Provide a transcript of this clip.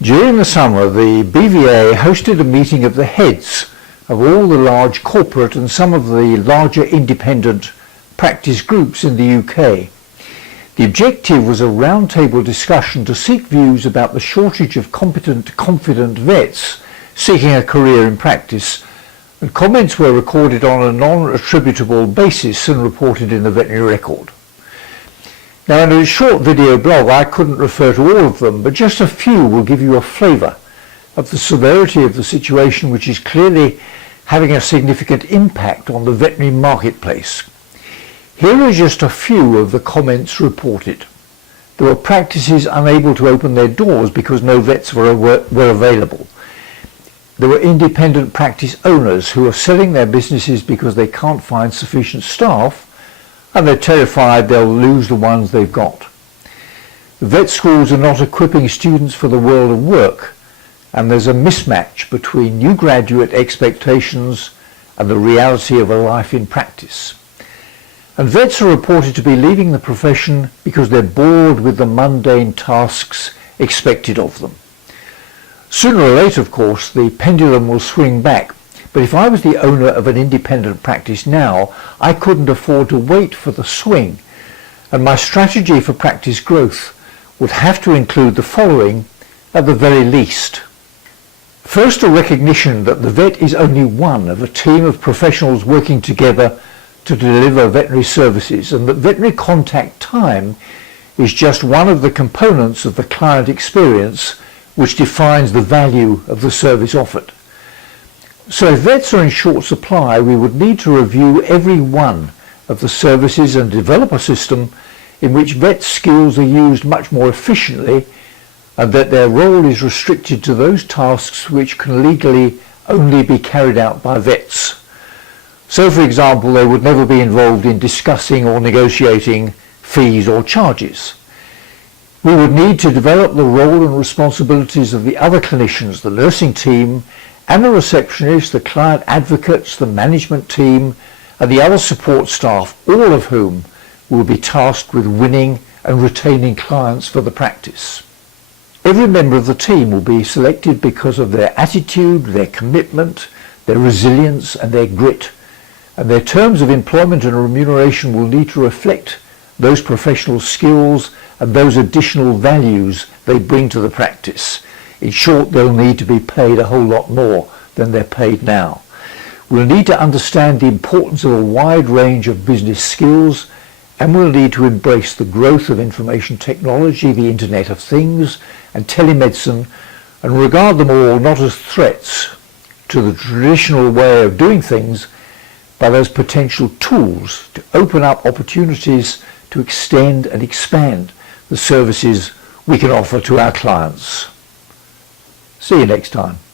During the summer, the BVA hosted a meeting of the heads of all the large corporate and some of the larger independent practice groups in the UK. The objective was a roundtable discussion to seek views about the shortage of competent, confident vets seeking a career in practice, and comments were recorded on a non-attributable basis and reported in the Veterinary Record. Now, in a short video blog, I couldn't refer to all of them, but just a few will give you a flavour of the severity of the situation, which is clearly having a significant impact on the veterinary marketplace. Here are just a few of the comments reported. There were practices unable to open their doors because no vets were available. There were independent practice owners who are selling their businesses because they can't find sufficient staff, and they're terrified they'll lose the ones they've got. Vet schools are not equipping students for the world of work, and there's a mismatch between new graduate expectations and the reality of a life in practice. And vets are reported to be leaving the profession because they're bored with the mundane tasks expected of them. Sooner or later, of course, the pendulum will swing back. But if I was the owner of an independent practice now, I couldn't afford to wait for the swing, and my strategy for practice growth would have to include the following at the very least. First, a recognition that the vet is only one of a team of professionals working together to deliver veterinary services, and that veterinary contact time is just one of the components of the client experience which defines the value of the service offered. So if vets are in short supply, we would need to review every one of the services and develop a system in which vet skills are used much more efficiently, and that their role is restricted to those tasks which can legally only be carried out by vets. So, for example, they would never be involved in discussing or negotiating fees or charges. We would need to develop the role and responsibilities of the other clinicians, the nursing team, and the receptionists, the client advocates, the management team, and the other support staff, all of whom will be tasked with winning and retaining clients for the practice. Every member of the team will be selected because of their attitude, their commitment, their resilience, and their grit, and their terms of employment and remuneration will need to reflect those professional skills and those additional values they bring to the practice. In short, they'll need to be paid a whole lot more than they're paid now. We'll need to understand the importance of a wide range of business skills, and we'll need to embrace the growth of information technology, the Internet of Things, and telemedicine, and regard them all not as threats to the traditional way of doing things, but as potential tools to open up opportunities to extend and expand the services we can offer to our clients. See you next time.